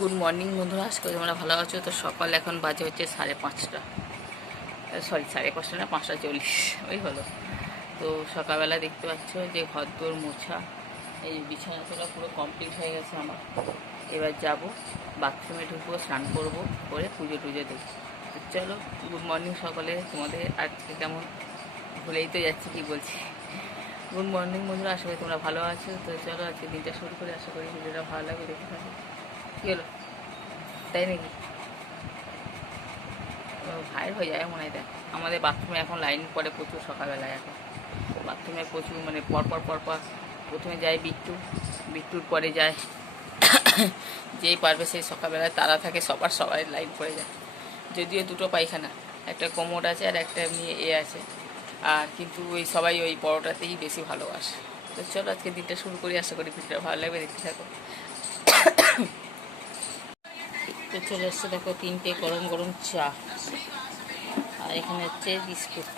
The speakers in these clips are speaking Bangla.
গুড মর্নিং বন্ধুরা। আজকে তোমরা ভালো আছো। তো সকাল এখন বাজে হচ্ছে সাড়ে পাঁচটা। সরি সাড়ে পাঁচটা না, পাঁচটা চল্লিশ। ওই হলো। তো সকালবেলা দেখতে পাচ্ছ যে ঘর দোর মোছা, এই বিছানা তোলা পুরো কমপ্লিট হয়ে গেছে আমার। এবার যাব বাথরুমে ঢুকবো, স্নান করব, করে পুজো টুজো তো চলো গুড মর্নিং সকালে। তোমাদের আজকে কেমন? ভুলেই তো যাচ্ছে, কি বলছি? গুড মর্নিং বন্ধুরা, আশা করি তোমরা ভালো আছো। তো চলো, আজকে দিনটা শুরু করে। আশা করি ভিডিওটা ভালো লাগবে দেখে থাকো। কী হলো তাই নাকি? ভাইয়ের হয়ে যায় মনে হয় দেখ। আমাদের বাথরুমে এখন লাইন পড়ে প্রচুর সকালবেলায় এখন। বাথরুমে প্রচুর মানে পরপর পরপর প্রথমে যায় বিট্টু। বিট্টুর পরে যায় যেই পারবে সেই সকালবেলায়। তারা থাকে সবার, সবাই লাইন পড়ে যায়। যদিও দুটো পায়খানা, একটা কোমর আছে আর একটা এমনি এ আছে। আর কিন্তু ওই সবাই ওই বড়োটাতেই বেশি ভালোবাসে। তো চলো আজকে দিনটা শুরু করি। আশা করি ভিডিওটা ভালো লাগবে। দেখতে থাকো। তো চলে এসছে, দেখো তিনটে গরম গরম চা। আর এখানে হচ্ছে বিস্কুট।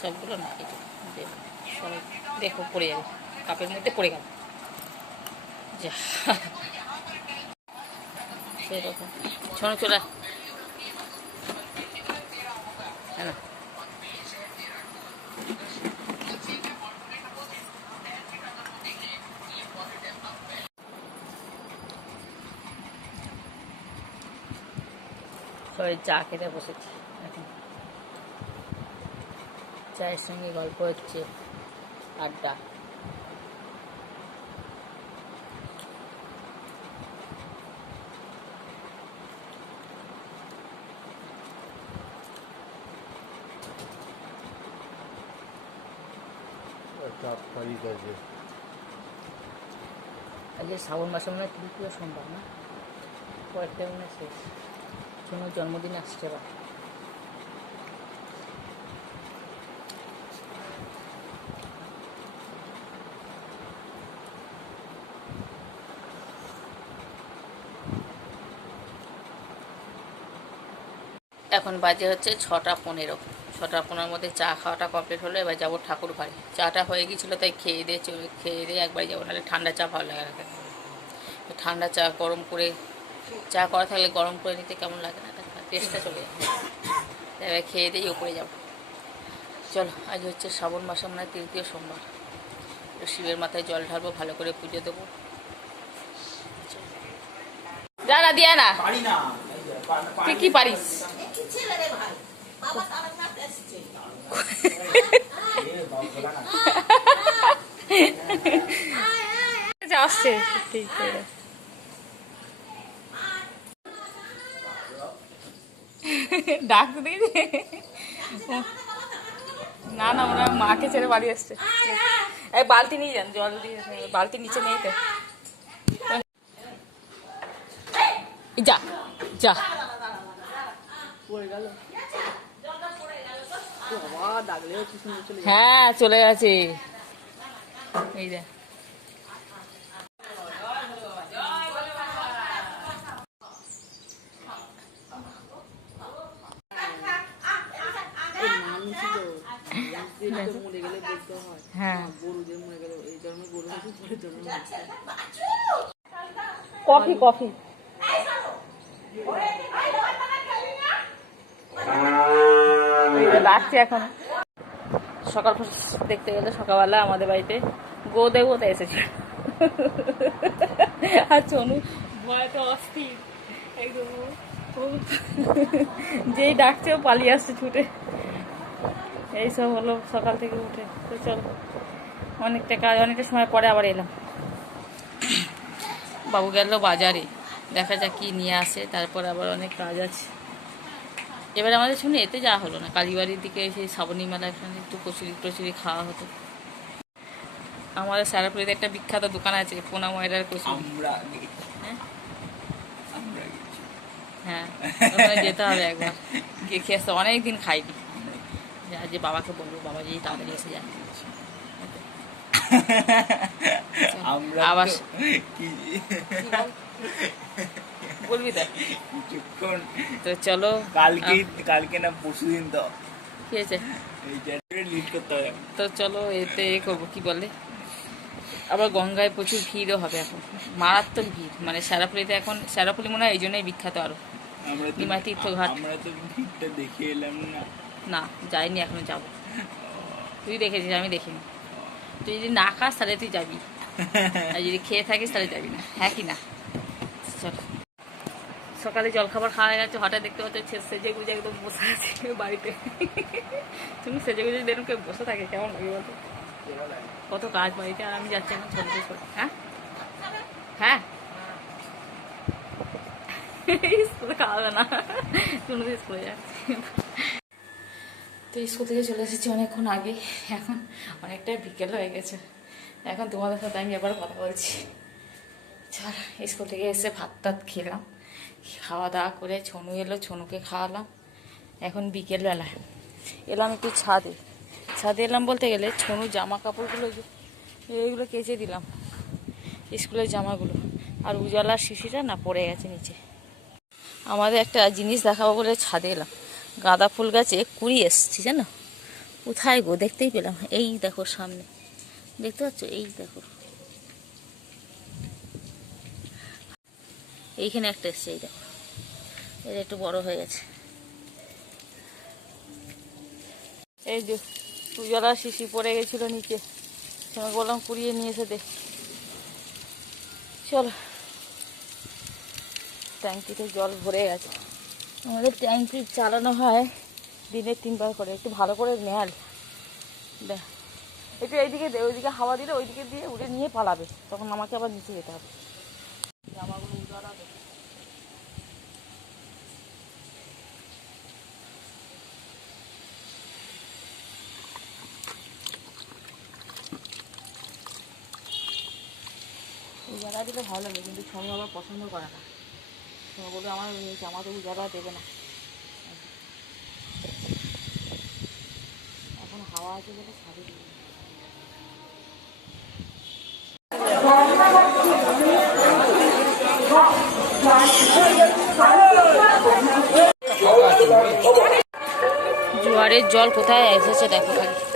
সবগুলো না এটা সবাই দেখো, পড়ে যাবে। কাপের মধ্যে পড়ে গেল। যা। সেরকম শোনো চলে হ্যাঁ সবাই চা খেতে বসেছে। এখন চায়ের সঙ্গে গল্প হচ্ছে আড্ডা। আজকে শ্রাবণ মাসে মনে হয় তৃতীয় সোমবার না? কয়েকটা মনে হয় শোনো জন্মদিন আসছে এখন বাজে হচ্ছে ছটা পনেরো। ছটা পনেরোর মধ্যে চা খাওয়াটা কমপ্লিট হলো, এবার যাব ঠাকুর ঘরে চাটা হয়ে গিয়েছিল, তাই খেয়ে দিয়ে খেয়ে দিয়ে একবার যাব, নাহলে ঠান্ডা চা ভালো লাগে না। ঠান্ডা চা গরম করে চা করা থাকলে গরম করে নিতে কেমন লাগে না? টেস্টটা চলে যাবে। এবার খেয়ে দিয়ে উপরে যাব। চলো আজ হচ্ছে শ্রাবণ মাসে মানে তৃতীয় সোমবার। শিবের মাথায় জল ঢালবো ভালো করে পুজো দেবো। না দিয়া না। তুই কি পারিস? আসছে ঠিক করে। ডাক দিয়েছে না না, ওরা মাকে ছেড়ে বাড়ি আসছে। এই বালতি নিয়ে যান, জল দিয়ে বালতি নিচে নেই তো। যা যা। হ্যাঁ চলে গেছে। এই দেখ কফি কফি। ডাকছে এখন। সকাল দেখতে গেলে সকালবেলা আমাদের বাড়িতে গো দেবতা এসেছে। আর চনু অস্থির। একদম যেই ডাকছে ও পালিয়ে আসছে ছুটে। এইসব হলো সকাল থেকে উঠে। তো চলো অনেকটা কাজ অনেকটা সময় পরে আবার এলাম। বাবু গেল বাজারে দেখা যাক কি নিয়ে আসে তারপর আবার অনেক কাজ আছে। এবার আমাদের শুনে এতে যাওয়া হলো না কালীবাড়ির দিকে সেই শ্রাবণী মেলা এখানে একটু কচুরি টচুরি খাওয়া হতো। আমাদের সারাপুরিতে একটা বিখ্যাত দোকান আছে পোনা ময়রার কচুরি। হ্যাঁ? আমরা হ্যাঁ যেতে হবে একবার। গিয়ে খেয়ে আসতে অনেক দিন খাইনি। যে বাবাকে বলব বাবা যদি তাড়াতাড়ি এসে যায়। আমরা আবার বলবি তো? কিছুক্ষণ। তো চলো কালকে কালকে না পরশুদিন তো। কি হয়েছে? এই চ্যাপ্টারে লিড করতে হবে। তো চলো এতে এ করব কি বলে? আবার গঙ্গায় প্রচুর ভিড়ও হবে এখন। মারাত্মক ভিড়। মানে স্যারাপুলিতে এখন স্যারাপুলি মনে হয় এই জন্যই বিখ্যাত আরও আমরা তো তীর্থঘাট। আমরা তো ভিড়টা দেখে এলাম না। না, যাইনি, এখনও যাব। তুই দেখেছিস, আমি দেখিনি। তুই যদি না খাস, তাহলে তুই যাবি। আর যদি খেয়ে থাকিস, তাহলে যাবি না। হ্যাঁ কি না? চল। সকালে জলখাবার খাওয়া গেছে, হঠাৎ দেখতে পাচ্ছ সেজে গুজে একদম বসে আছে বাড়িতে। তুমি সেজে গুজে দেখুন কেউ বসে থাকে, কেমন লাগে বলতো কত কাজ বাড়িতে, আর আমি যাচ্ছি এখন ছোট হ্যাঁ? হ্যাঁ? স্কুলে না। তুমি স্কুলে যাচ্ছি। তো স্কুল থেকে চলে এসেছি অনেকক্ষণ আগে। এখন অনেকটা বিকেল হয়ে গেছে। এখন তোমাদের সাথে আমি এবার কথা বলছি। চল, স্কুল থেকে এসে ভাত টাত খেলাম। খাওয়া দাওয়া করে ছনু এলো, ছনুকে খাওয়ালাম। এখন বিকেলবেলা এলাম একটু ছাদে। ছাদে এলাম বলতে গেলে ছনু জামা কাপড়গুলো এইগুলো কেচে দিলাম। স্কুলের জামাগুলো। আর উজালার শিশিটা না পড়ে গেছে নিচে। আমাদের একটা জিনিস দেখাবো বলে ছাদে এলাম। গাঁদা ফুল গাছে কুড়ি এসছি, জানো? কোথায় গো? দেখতেই পেলাম। এই দেখো সামনে। দেখতে পাচ্ছ? এই দেখো। এইখানে একটা এসছে, এই দেখো। এটা একটু বড় হয়ে গেছে। এই যে উজলা শিশি পড়ে গেছিল নিচে। তোমাকে বললাম কুড়িয়ে নিয়ে এসে দে। চলো। ট্যাঙ্কিতে জল ভরে গেছে। আমাদের ট্যাঙ্কি চালানো হয়। দিনে তিনবার করে, একটু ভালো করে নেয়াল দেখ একটু এইদিকে দে, ওইদিকে হাওয়া দিলে ওইদিকে দিয়ে উড়ে নিয়ে পালাবে। তখন আমাকে আবার নিচে যেতে হবে। জামাগুলো দে। দিলে ভালো লাগে, কিন্তু সবাই আবার পছন্দ করে না। বলবে আমার জামা তো উজাড়া দেবে না। এখন হাওয়া আছে বলে ছাড়ি দিবে জোয়ারের জল কোথায় এসেছে দেখো খালি।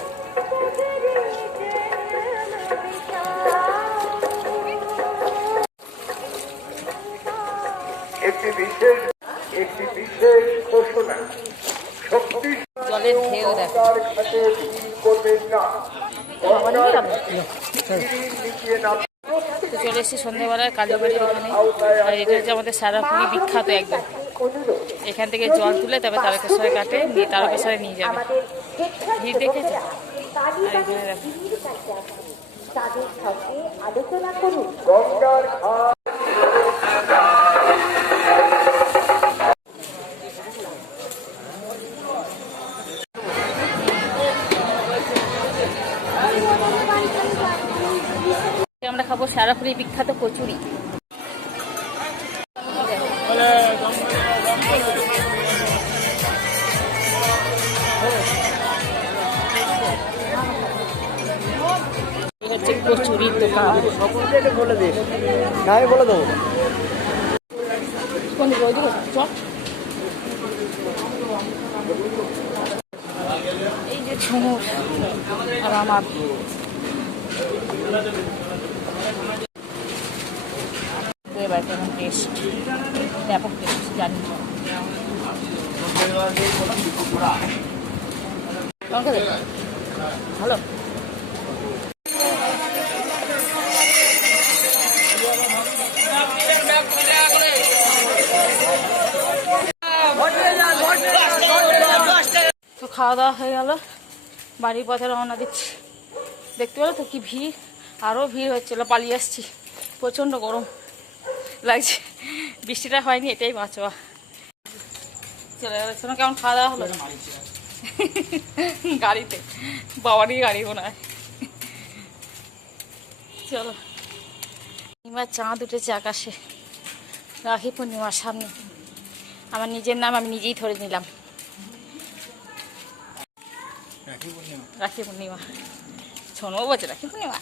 ঘোষণা শক্তি জলের ঢেউ দেখো। তো চলে এসেছি সন্ধ্যেবেলায় কালীবাড়ির ওখানে আর এটা হচ্ছে আমাদের সারাপুরি বিখ্যাত একদম। এখান থেকে জল তুলে তবে তারকেশ্বরে কাটে নিয়ে তারকেশ্বরে নিয়ে যাবে। ভিড় দেখেছে? আর এখানে দেখো। আমরা খাব সারাপুরি বিখ্যাত কচুরি। এই হচ্ছে কচুরির দোকান। বলে আমি বলে দেবো? কোন এই যে ছমুর আর আমার এবার টেস্ট ব্যাপক টেস্ট জানি ভালো তো খাওয়া দাওয়া হয়ে গেল। বাড়ির পথে রওনা দিচ্ছি। দেখতে পেল তো কি ভিড়? আরও ভিড় হচ্ছিল পালিয়ে আসছি। প্রচণ্ড গরম লাগছে। বৃষ্টিটা হয়নি এটাই বাঁচোয়া। চলে গেল শোনো কেমন খাওয়া দাওয়া হলো? গাড়িতে বাবারই গাড়ি মনে হয়। চলো। পূর্ণিমার চাঁদ উঠেছে আকাশে রাখি পূর্ণিমার সামনে। আমার নিজের নাম আমি নিজেই ধরে নিলাম। রাখি পূর্ণিমা। ছোনো বলছে রাখি পূর্ণিমা।